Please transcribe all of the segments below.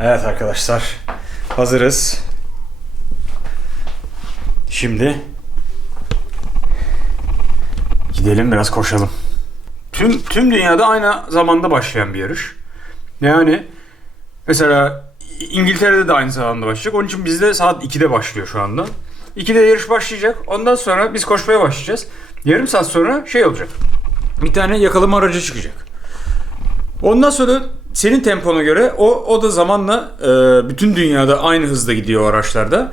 Evet arkadaşlar. Hazırız. Şimdi gidelim biraz koşalım. Tüm tüm dünyada aynı zamanda başlayan bir yarış. Yani mesela İngiltere'de de aynı zamanda başlayacak. Onun için bizde saat 2'de başlıyor şu anda. 2'de yarış başlayacak. Ondan sonra biz koşmaya başlayacağız. Yarım saat sonra şey olacak. Bir tane yakalama aracı çıkacak. Ondan sonra senin tempona göre o, o da zamanla e, bütün dünyada aynı hızda gidiyor o araçlarda.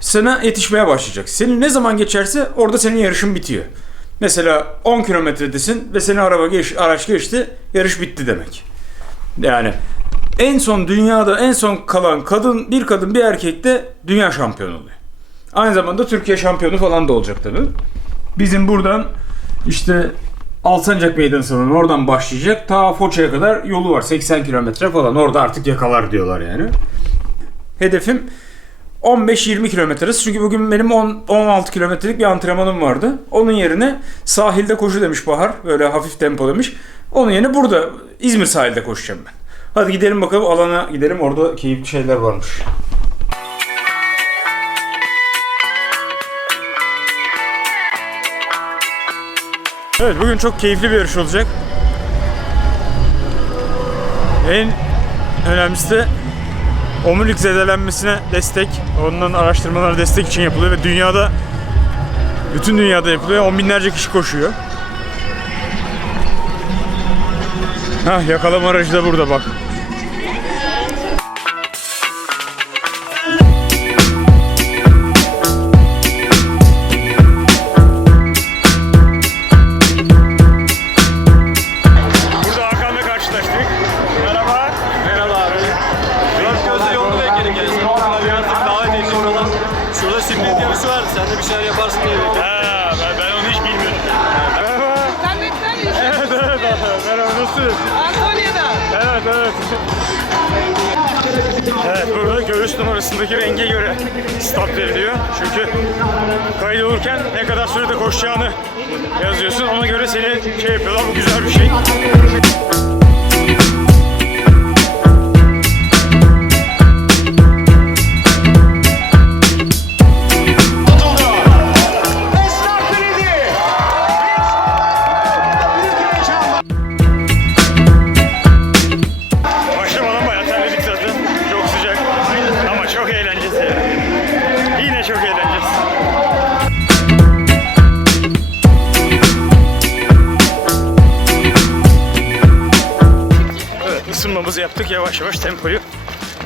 Sana yetişmeye başlayacak. Senin ne zaman geçerse orada senin yarışın bitiyor. Mesela 10 kilometredesin ve seni araba geç, araç geçti, yarış bitti demek. Yani en son dünyada en son kalan kadın bir kadın bir erkek de dünya şampiyonu oluyor. Aynı zamanda Türkiye şampiyonu falan da olacak tabii. Bizim buradan işte Alsancak Meydanı sanırım oradan başlayacak. Ta Foça'ya kadar yolu var. 80 kilometre falan. Orada artık yakalar diyorlar yani. Hedefim 15-20 kilometre. Çünkü bugün benim 10, 16 kilometrelik bir antrenmanım vardı. Onun yerine sahilde koşu demiş Bahar. Böyle hafif tempo demiş. Onun yerine burada İzmir sahilde koşacağım ben. Hadi gidelim bakalım alana gidelim. Orada keyifli şeyler varmış. Evet bugün çok keyifli bir yarış olacak. En önemlisi de omurilik zedelenmesine destek, onların araştırmalara destek için yapılıyor ve dünyada bütün dünyada yapılıyor. On binlerce kişi koşuyor. Hah yakalama aracı da burada bak. Evet burada göğüs numarasındaki renge göre start veriliyor. Çünkü kayıt olurken ne kadar sürede koşacağını yazıyorsun. Ona göre seni şey yapıyorlar. Bu güzel bir şey. Yaptık. Yavaş yavaş tempoyu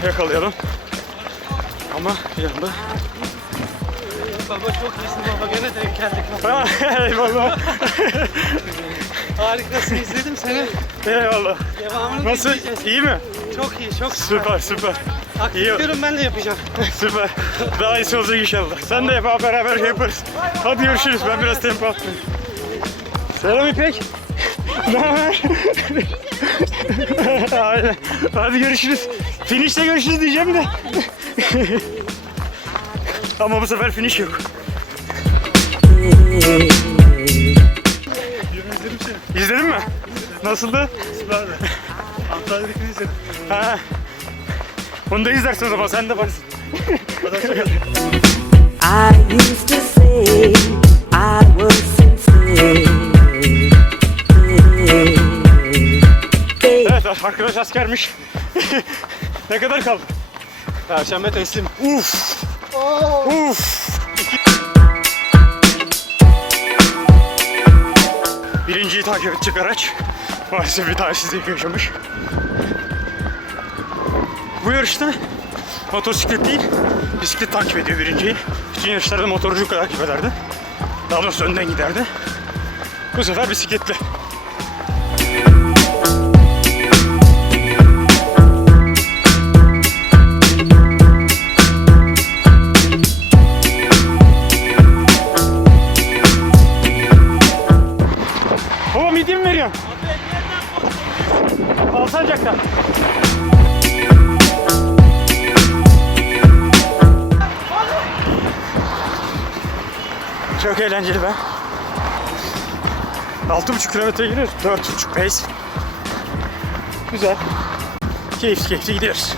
yakalayalım. Ama yanda... Baba çok iyisin baba. Gene denk geldik. Ha, Eyvallah. Harikasın izledim seni. Eyvallah. Devamını Nasıl? bekleyeceğiz. İyi mi? Çok iyi çok süper. Süper. Aktif İyi. diyorum ben de yapacağım. Süper. Daha iyisi olacak inşallah. Sen de yap abi, beraber yaparız. Hadi görüşürüz. Ben biraz tempo atlayayım. Selam İpek. Aynen. Hadi görüşürüz. Finish'te görüşürüz diyeceğim de. Ama bu sefer finish yok. İzledin mi? Nasıldı? Süperdi. Antalya'dakini izledim. Onu da izlersin o zaman sen de varsın. I used to say I was arkadaş askermiş. ne kadar kaldı? Perşembe teslim. Uf. Uf. Birinciyi takip edecek araç. Maalesef bir talihsizlik yaşamış. Bu yarışta motosiklet değil, bisiklet takip ediyor birinciyi. Bütün yarışlarda motorcu takip ederdi. Daha doğrusu önden giderdi. Bu sefer bisikletli. mi? Alsancak'ta. Çok eğlenceli be. 6,5 kilometre gidiyoruz. 4,5 pace. Güzel. Keyifli keyifli gidiyoruz.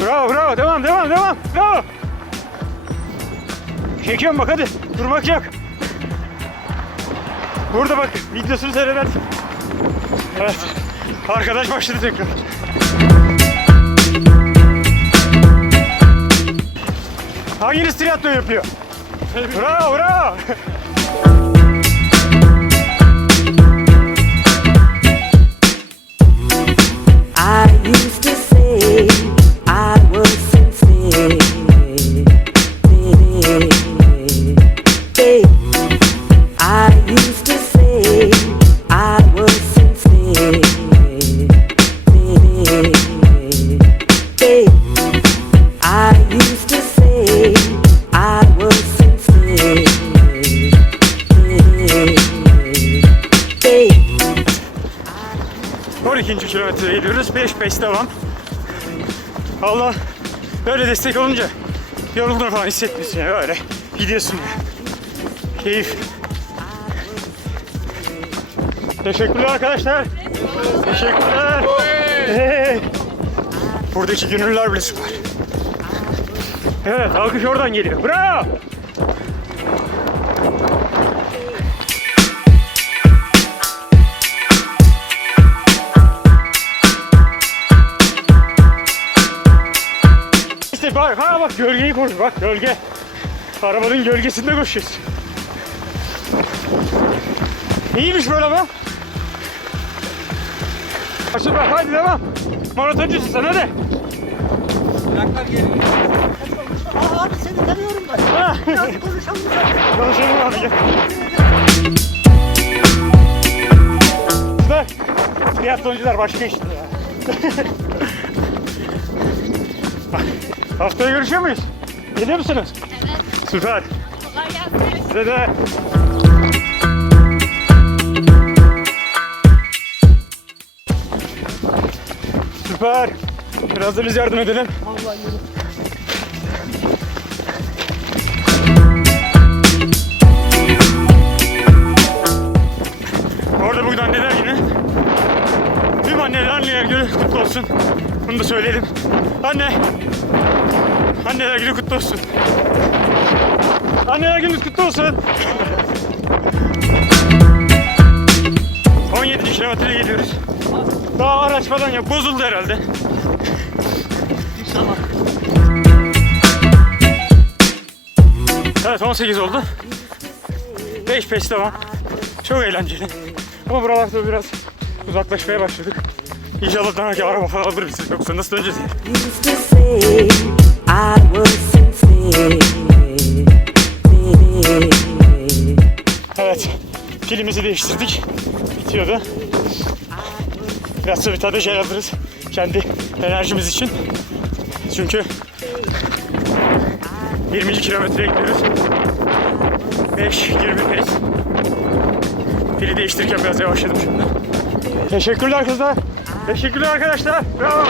Bravo bravo devam devam devam bravo. Çekiyorum bak hadi durmak yok. Burada bak videosunu seyredersin. Evet. Arkadaş başladı tekrar. Hanginiz triatlon yapıyor? Bravo bravo. 12. kilometreye geliyoruz. 5 5 devam. Allah böyle destek olunca yorulduğunu falan hissetmiyorsun ya böyle. Gidiyorsun ya. Keyif. Teşekkürler arkadaşlar. Teşekkürler. Buradaki gönüllüler bile süper. Evet alkış oradan geliyor. Bravo. Bak, ha bak gölgeyi koş, bak gölge. Arabanın gölgesinde koşuyoruz. İyiymiş böyle be. Süper, hadi devam. Maratoncusun sen hadi. Abi seni tanıyorum ben. Ha. Biraz konuşalım. Konuşalım abi gel. Süper. Triatloncular başka işte ya. Haftaya görüşüyor muyuz? Geliyor musunuz? Evet. Süper. Kolay gelsin. Size de. Süper. Biraz da biz yardım edelim. Orada bugün anneler günü. Tüm anneler anneler günü kutlu olsun. Bunu da söyleyelim. Anne. Anneler günü kutlu olsun. Anneler gününüz kutlu olsun. 17 kilometre geliyoruz. Daha araç falan yok. Bozuldu herhalde. Evet 18 oldu. 5 5 devam. Çok eğlenceli. Ama buralarda biraz uzaklaşmaya başladık. İnşallah daha ki araba falan alır bizi. Yoksa nasıl döneceğiz? ya? Evet. Pilimizi değiştirdik. Bitiyordu. Biraz sonra bir tane şey alırız. Kendi enerjimiz için. Çünkü 20. kilometreye gidiyoruz. 5 20 pace. Pili değiştirirken biraz yavaşladım şimdi. Teşekkürler kızlar. Teşekkürler arkadaşlar. Bravo.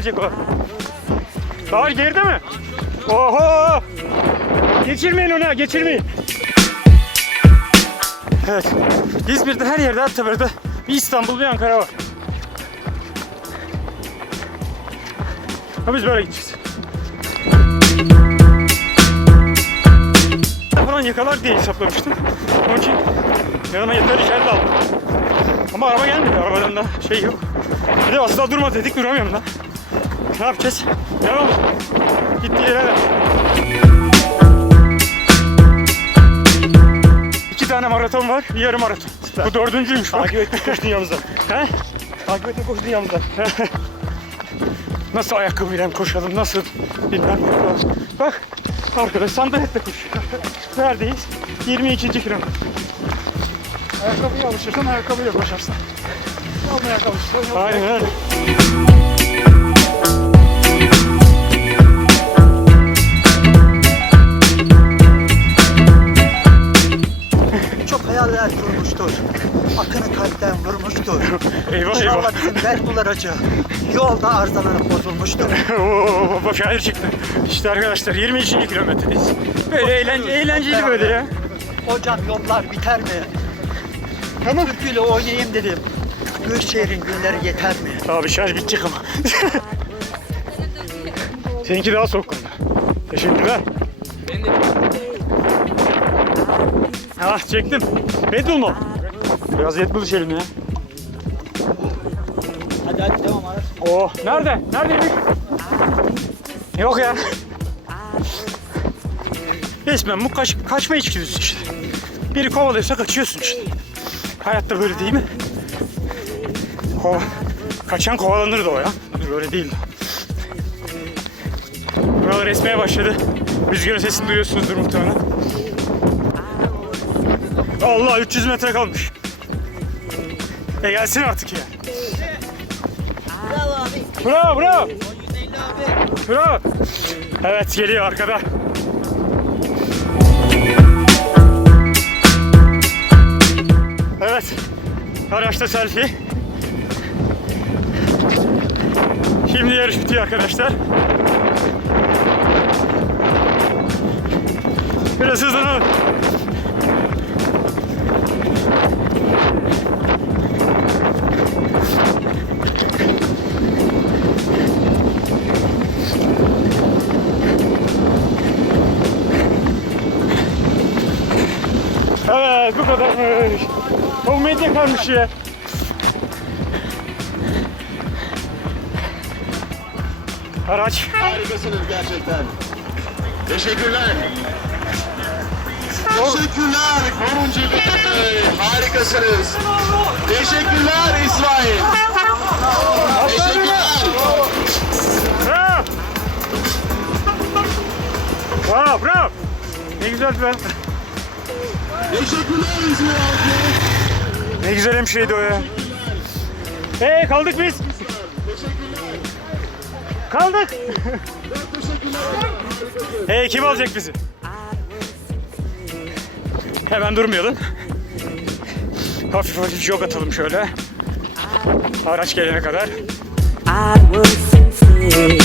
Gelecek o? Daha geride mi? Oho! Geçirmeyin onu, geçirmeyin. Evet. İzmir'de her yerde Attabar'da bir İstanbul bir Ankara var. Ama biz böyle gideceğiz. falan yakalar diye hesaplamıştım. Onun için yanıma yeter içeride aldım. Ama araba gelmedi. Arabadan da şey yok. Bir de asla durma dedik duramıyorum da. Ne yapacağız? Devam. Gitti yere ver. İki tane maraton var, bir yarım maraton. Bu dördüncüymüş bak. Takip ettik koş dünyamızda. He? Takip ettik koş dünyamızda. Nasıl ayakkabıyla koşalım, nasıl bilmem ne yapalım. Bak, arkadaş sandaletle koşuyor. Neredeyiz? 22. kilometre. Ayakkabıya alışırsan ayakkabıyla koşarsın. Olmaya alışırsan yolda Aynen öyle. Kurmuştur. Akını kalpten vurmuştur. Eyvah eyvah. İnşallah bizim dert acı. Yolda arızalanıp bozulmuştur. Oo, baba şair çıktı. İşte arkadaşlar 22. kilometredeyiz. Böyle eğlen eğlenceli böyle ya. Hocam yollar biter mi? Tamam. Türküyle oynayayım dedim. Gülşehir'in günleri yeter mi? Abi şarj bitecek ama. Seninki daha soğuk konuda. Teşekkürler. Ah çektim. Red Bull mu? Biraz Bull içelim ya. Hadi hadi devam araç. Oh nerede? Neredeymiş? Yok ya. Resmen bu kaç, kaçma içgüdüsü işte. Biri kovalıyorsa kaçıyorsun işte. Hayatta böyle değil mi? Kova, kaçan kovalanırdı o ya. Böyle değil. Buralar esmeye başladı. Rüzgarın sesini duyuyorsunuzdur muhtemelen. Allah 300 metre kalmış. E gelsin artık ya. Bravo bravo. Bravo. Evet geliyor arkada. Evet. Araçta selfie. Şimdi yarış bitiyor arkadaşlar. Biraz hızlanalım. Kadarmış. O medya kalmış ya. Araç. Harikasınız gerçekten. Teşekkürler. Teşekkürler Koruncu Bey. Harikasınız. Teşekkürler İsmail. Teşekkürler. Bravo bravo. Ne güzel ben. Teşekkürler İsmail abi. Ne güzel hemşireydi o ya. Hey kaldık biz. Kaldık. hey kim alacak bizi? Hemen durmayalım. Hafif hafif jog atalım şöyle. Araç gelene kadar. I was sincere.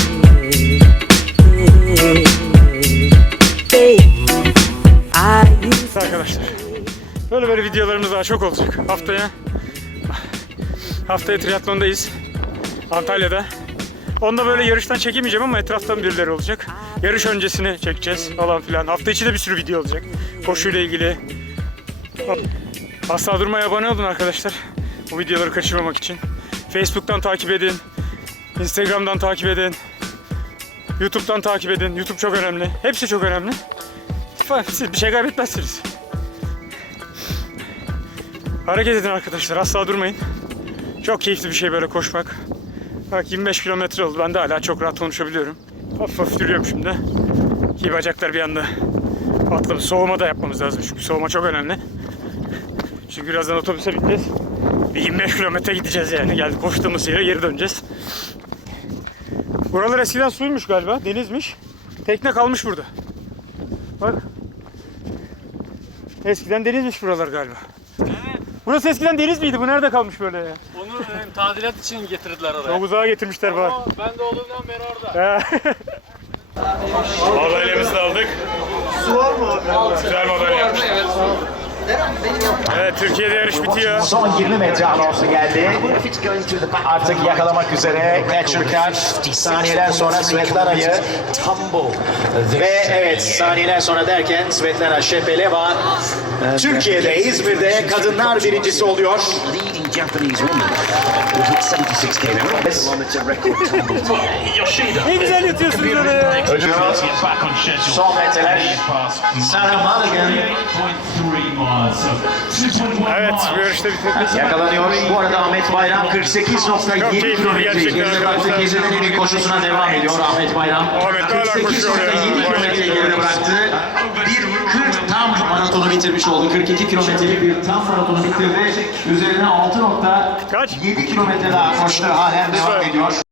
Böyle böyle videolarımız daha çok olacak. Haftaya haftaya triatlondayız. Antalya'da. Onda böyle yarıştan çekemeyeceğim ama etraftan birileri olacak. Yarış öncesini çekeceğiz falan filan. Hafta içi de bir sürü video olacak. Koşuyla ilgili. Asla durmaya abone olun arkadaşlar. Bu videoları kaçırmamak için. Facebook'tan takip edin. Instagram'dan takip edin. YouTube'dan takip edin. YouTube çok önemli. Hepsi çok önemli. Siz bir şey kaybetmezsiniz. Hareket edin arkadaşlar. Asla durmayın. Çok keyifli bir şey böyle koşmak. Bak 25 kilometre oldu. Ben de hala çok rahat konuşabiliyorum. Hafif hafif yürüyorum şimdi. Ki bacaklar bir anda patladı. Soğuma da yapmamız lazım çünkü soğuma çok önemli. Çünkü birazdan otobüse bineceğiz. Bir 25 kilometre gideceğiz yani. Geldik koştuğumuz yere geri döneceğiz. Buralar eskiden suymuş galiba. Denizmiş. Tekne kalmış burada. Bak. Eskiden denizmiş buralar galiba. Burası eskiden deniz miydi? Bu nerede kalmış böyle ya? Onu e, tadilat için getirdiler oraya. Çok uzağa getirmişler bak. Ama ben de olduğumdan beri orada. Madalyamızı da aldık. Su var mı Güzel madalya. Evet Türkiye'de yarış bitiyor. Son 20 metre anonsu geldi. Artık yakalamak üzere Catcher saniyeler sonra Svetlana'yı ve evet saniyeler sonra derken Svetlana Şepeleva Türkiye'de İzmir'de kadınlar birincisi oluyor. Leading Japanese woman who hit 76 kilometer record Yoshida. Ne güzel yatıyorsunuz öyle Ödülümüz son metreler. Sarah Mulligan Evet bu yarışta bitirdik. yakalanıyor. Bu arada Ahmet Bayram Çok 48.7 keyifli kilometre gerçekten geride bıraktı. arkadaşlar. Gecenin en iyi koşusuna devam ediyor Ahmet Bayram. Ahmet hala koşuyor ya. 48.7 kilometre geride bıraktı. Bir 40 tam maratonu bitirmiş oldu. 42 kilometrelik bir tam maratonu bitirdi. Üzerine 6.7 Kaç? kilometre daha koştu. Halen devam ediyor.